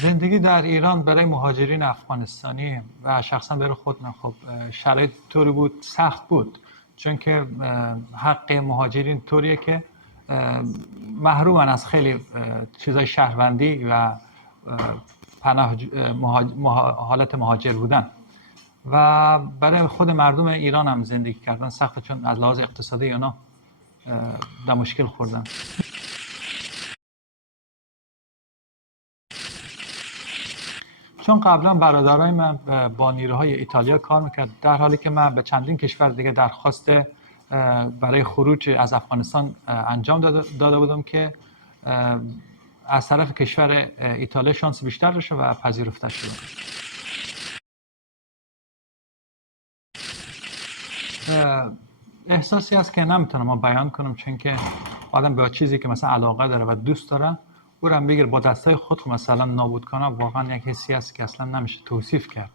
زندگی در ایران برای مهاجرین افغانستانی و شخصا برای خود من خب شرایط طوری بود، سخت بود، چون که حق مهاجرین طوریه که محرومن از خیلی چیزای شهروندی و پناه حالت مهاجر بودن و برای خود مردم ایران هم زندگی کردن سخته، چون از لحاظ اقتصادی اونا در مشکل خوردن. چون قبلا برادرای من با نیروهای ایتالیا کار میکرد، در حالی که من به چندین کشور دیگه درخواست برای خروج از افغانستان انجام داده بودم که از طرف کشور ایتالیا شانس بیشتر بشه و پذیرفته شد. احساسی هست که نمیتونم بیان کنم، چون که آدم به چیزی که مثلا علاقه داره و دوست داره او رو هم بگیر با دستای خود مثلا نابود کنه، واقعا یک حسی هست که اصلا نمیشه توصیف کرد.